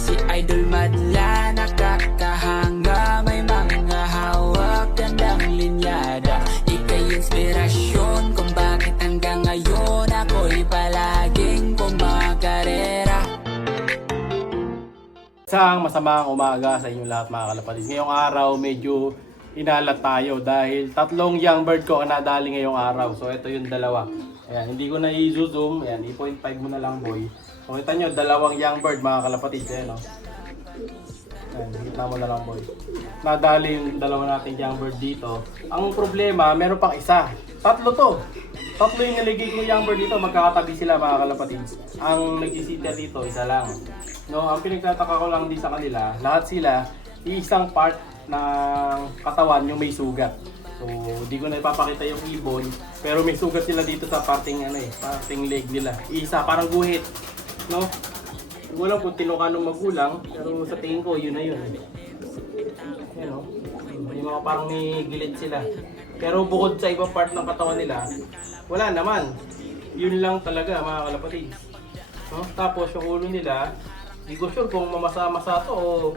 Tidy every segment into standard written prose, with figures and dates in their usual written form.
si Idol Madla, nakakahanga, may mga hawak, gandang linyada. Ika'y inspirasyon kung bakit hanggang ngayon ako'y palaging kumakarera. Isang masamang umaga sa inyong lahat mga kalapatids. Ngayong araw medyo inalat tayo dahil tatlong young bird ko ang nadali ngayong araw. So ito yung dalawa. Ayan, hindi ko na i-zoom. Ayan, i-0.5 mo na lang boy. So kita nyo, dalawang young bird mga kalapatids. Ayan, no? Ayan, kita mo na lang boy. Nadali yung dalawa nating young bird dito. Ang problema, meron pang isa. Tatlo to. Tatlo yung naligay ko young bird dito. Magkakatabi sila mga kalapatids. Ang nagsisita dito, isa lang. No, ang pinagtataka ko lang din sa kanila, lahat sila iisang part ng katawan yung may sugat. So, di ko na ipapakita yung ibon, pero may sugat sila dito sa parting parting leg nila. Isa parang guhit, no? Wala kung tinuka ng magulang, pero sa tingin ko yun na yun. Yan, no? Yung mga parang may gilid sila. Pero bukod sa ibang part ng katawan nila, wala naman. Yun lang talaga mga kalapatids. No? Tapos yung ulo nila, hindi ko sure kung mamasa-masa to o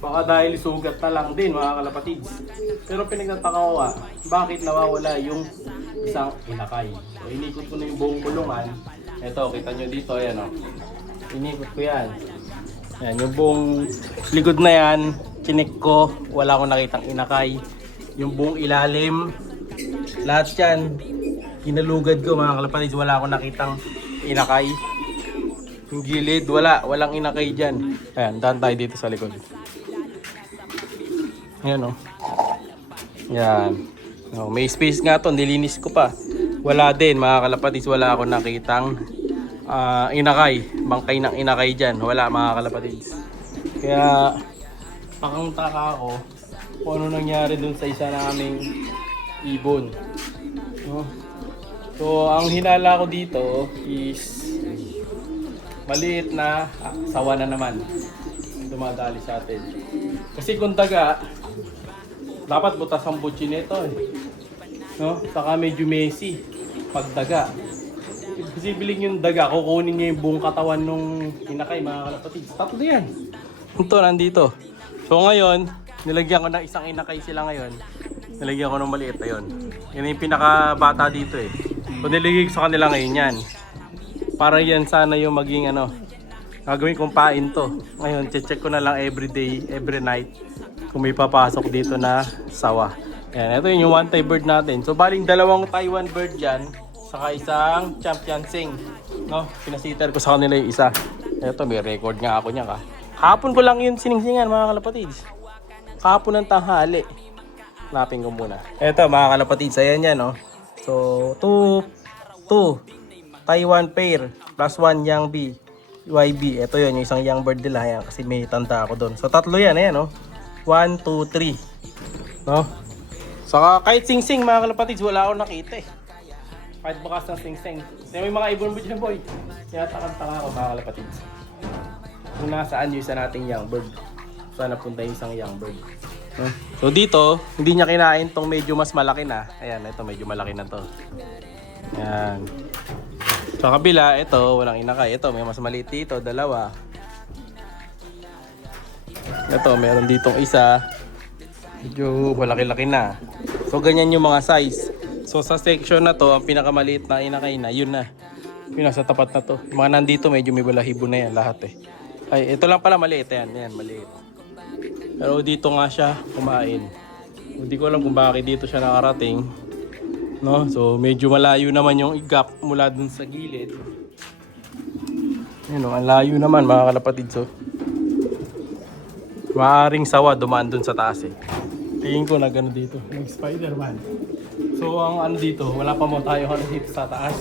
baka dahil sugat na lang din mga kalapatids. Pero pinagtataka ko bakit nawawala yung isang inakay. So inikot ko na yung buong kulungan. Ito, kita nyo dito, ayan o. Inikot ko yan. Ayan, yung buong likod na yan, chinik ko, wala akong nakitang inakay. Yung buong ilalim, lahat yan, kinalugad ko mga kalapatids, wala akong nakitang inakay. Yung gilid, walang inakay dyan. Ayan, daan tayo dito sa likod. Ayan o. Ayan. O, may space nga to, nilinis ko pa. Wala din, mga kalapatids, wala ako nakitang inakay. Bangkay ng inakay dyan. Wala mga kalapatids. Kaya, takang-taka ako kung ano nangyari dun sa isa naming ibon. No? So, ang hinala ko dito is maliit na sawa na naman dumadali sa atin. Kasi kung daga, dapat butas ang butchi nito no? Saka medyo messy pag daga. Posibleng yung daga, kukunin niya yung buong katawan nung inakay mga kalapatids. Tatlo yan. Ito, nandito. So ngayon, nilagyan ko ng isang inakay sila ngayon. Nilagyan ko ng maliit. Ayun. Yan yung pinakabata dito So nilagay ko sa kanila ngayon yan. Para yan sana yung maging gagawin kong pain to. Ngayon, check ko na lang every day, every night kung may papasok dito na sawa. Ayan, ito yung one Thai bird natin. So, baling dalawang Taiwan bird dyan, saka isang champion sing. No? Pinasiter ko sa kanila yung isa. Ito, may record nga ako niya ka. Kahapon ko lang yun siningsingan mga kalapatids. Kahapon ng tanghali. Hanapin ko muna. Ito mga kalapatids, ayan yan So, two Taiwan pair plus 1 young bee YB. Ito yun yung isang young bird nila yan, kasi may tanda ako doon. So tatlo yan, ayan 1, 2, 3 no? Saka kahit sing-sing mga kalapatids, wala akong nakita kahit bakas ng sing-sing. May mga ibon mo dyan boy. Kaya takang-taka ako mga kalapatids kung nasaan yung isa nating young bird. Saan napunta yung isang young bird no? So dito, hindi niya kinain tong medyo mas malaki na. Ayan, ito medyo malaki na to. Ayan. Sa kabila, ito, walang inakay. Ito, may mas maliit dito, dalawa. Ito, meron ditong isa. Medyo malaki-laki na. So, ganyan yung mga size. So, sa section na to, ang pinakamaliit na inakay na, yun na. Yun na, sa tapat na to. Yung mga nandito, medyo may balahibo na yan, lahat Ay, ito lang pala maliit. Ayan, maliit. Pero dito nga siya kumain. Hindi ko alam kung bakit dito siya nakarating. No? So medyo malayo naman yung igap mula dun sa gilid. Yun ang layo naman mga kalapatids Maaring sawa dumaan dun sa taas Tingin ko na gano'n dito, yung Spider-Man. So ang dito, wala pa mo tayo dito sa taas.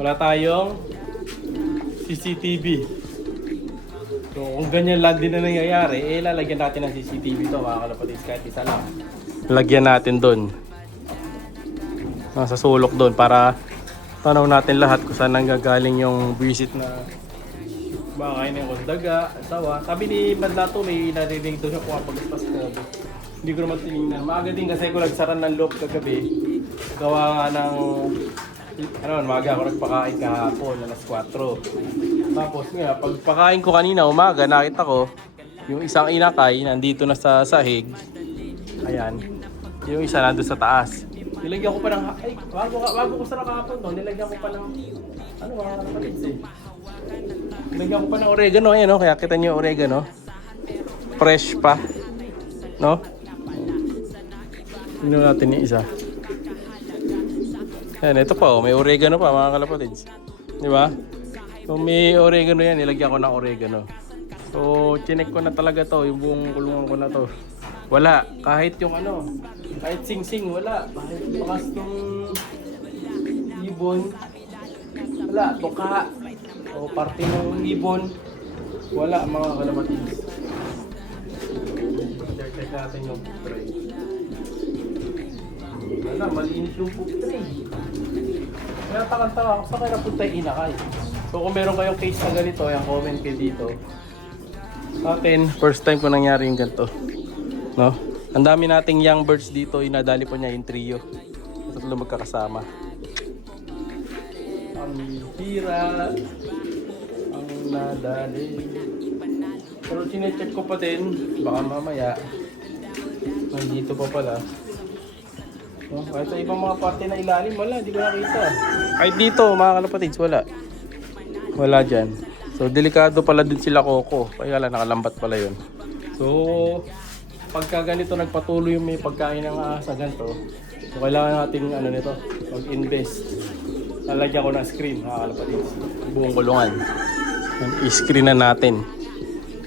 Wala tayong CCTV. So kung ganyan lang din na nangyayari, lalagyan natin ng CCTV to mga kalapatids, kahit isa lang. Lagyan natin dun. Sa sulok doon para tanaw natin lahat kung saan nanggagaling yung visit na baka kainin ko daga, sawa. Sabi ni Madlato may narinig doon siya pumapagpas ko. Hindi ko naman tinignan. Maaga din kasi ko nagsaran ng loob kagabi. Gawa nga ng maga ako nagpakain kahapon, alas 4. Tapos nga, pagpakain ko kanina umaga, nakita ko yung isang inakay nandito na sa sahig. Ayan. Yung isa nandun sa taas. Nilagyan ko pa ng, ay, bago ko sa nakapon, no? Nilagyan ko pa ng, ano mga kapatid eh. Nilagyan ko pa ng oregano, ayan, no? Kaya kita niyo yung oregano. Fresh pa. No? Tingnan natin yung isa. Ayan, ito pa, oh, may oregano pa mga kalapatids. Di ba? So may oregano yan, nilagyan ko ng oregano. So chinek ko na talaga to, yung buong kulungan ko na to. Wala, kahit yung ano, kahit sing-sing, wala. Kahit bakas ng ibon, wala, tuka, o parte ng ibon, wala mga kalapatids. Check natin yung tray. Wala, malinis yung poop tray. Kaya takang-taka ako sa kaya napunta yung inakay. So kung meron kayong case na ganito, yung comment kayo dito. Sa atin, first time ko nangyari yung ganito. No? Ang dami nating young birds dito, inadali po niya yung trio. Tatlo magkakasama. Ang hira, ang nadali. Pero sinecheck ko pa din, baka mamaya. Nandito pa pala. No? Kahit sa ibang mga parte na ilalim, wala, hindi ko nakita. Kahit dito, mga kalapatids, wala. Wala dyan. So, delikado pala din sila Coco. Kaya lang, nakalambat pala yun. So, pagka ganito nagpatuloy yung may pagkain ng sa ganito, so kailangan nating ano nito, mag-invest. Lalagyan ko ng screen, mga kalapatids. Buong kulungan. I-screen na natin.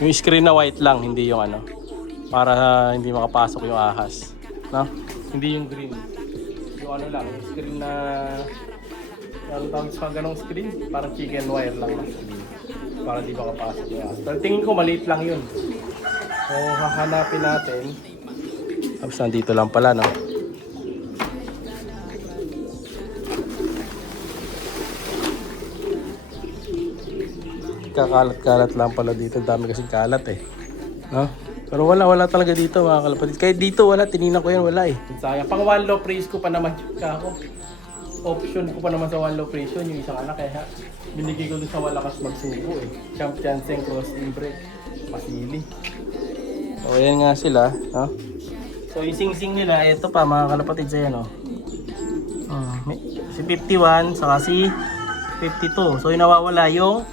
Yung screen na white lang, hindi yung ano. Para hindi makapasok yung ahas. No? Hindi yung green. Yung ano lang, yung screen na ang tawag sa ganong screen, parang chicken wire lang na screen. Para di makapasok yung ahas. Pero tingin ko maliit lang yun. So hahanapin natin. Tapos nandito lang pala, no? Kakalat-kalat lang pala dito. Dami kasing kalat eh. No? Pero wala talaga dito mga kalapatid. Kahit dito wala, tininan ko yan, wala eh. Sayang. Pang one low praise ko pa naman yung kako. Option ko pa naman sa one low praise yun, yung isang anak kaya binigay ko doon sa malakas magsubo eh. Champions cross imbre. Pasili. So ayan nga sila. No? So yung sing-sing nila, ito pa mga kalapatid sa yan. Oh. Si 51, saka si 52. So yung nawawala yung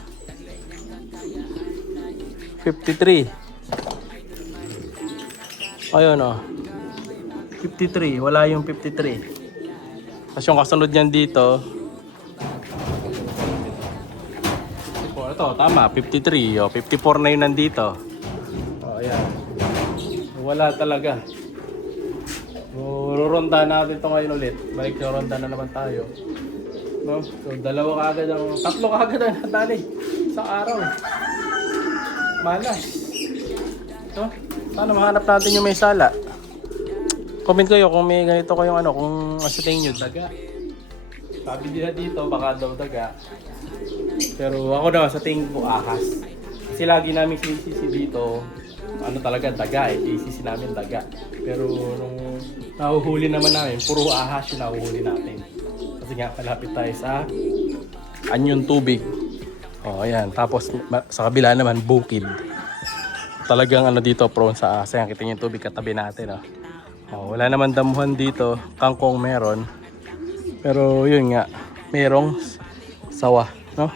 53. Ayun o. 53. Wala yung 53. Tapos yung kasunod niyan dito. Ito, tama. 53. O, 54 na yun nandito. O, ayan. Wala talaga. So, ruronda natin ito ngayon ulit. Balik na ronda na naman tayo. No? So, tatlo kaagad ang natali sa araw. Malas. So, sana mahanap natin yung may sala. Comment kayo kung may ganito kayong ano, kung sa tingin nyo, daga. Sabi nila dito, baka daw daga. Pero ako daw, sa tingin ko, ahas. Kasi lagi namin sinisisi dito, ano talaga, daga eh. Sinisisi namin daga. Pero nung nahuhuli naman namin, puro ahas yung nahuhuli natin. Kasi nga, malapit tayo sa Anyon Tubig. O, ayan. Tapos sa kabila naman, bukid. Talagang ano dito, prone sa ahas. Ayan, kita niyo yung tubig katabi natin. Wala naman damuhan dito. Kangkong meron. Pero yun nga, merong sawa. No?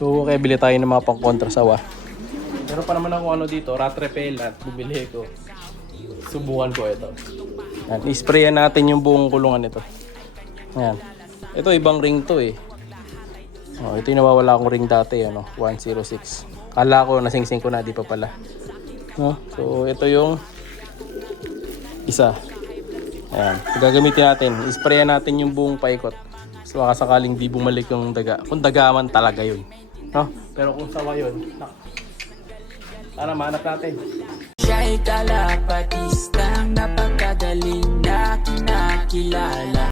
So, kaya bili tayo ng mga pang-kontra sawa. Meron pa naman ako ano dito, rat repellent. Bumili ko. Subukan ko ito. Ayan, isprayan natin yung buong kulungan nito. Ayan. Ito, ibang ring to eh. Ito yung nawawala akong ring dati, 106. Kala ko nasing-sing ko na, di pa pala. No? So ito yung isa. Ayan. Gagamitin natin. Isprayan natin yung buong paikot. So baka sakaling di bumalik yung daga. Kung dagaman talaga yun. No? Pero kung sawa yun, sana mahanap natin. Siya'y kalapatistang napakagaling na kinakilala.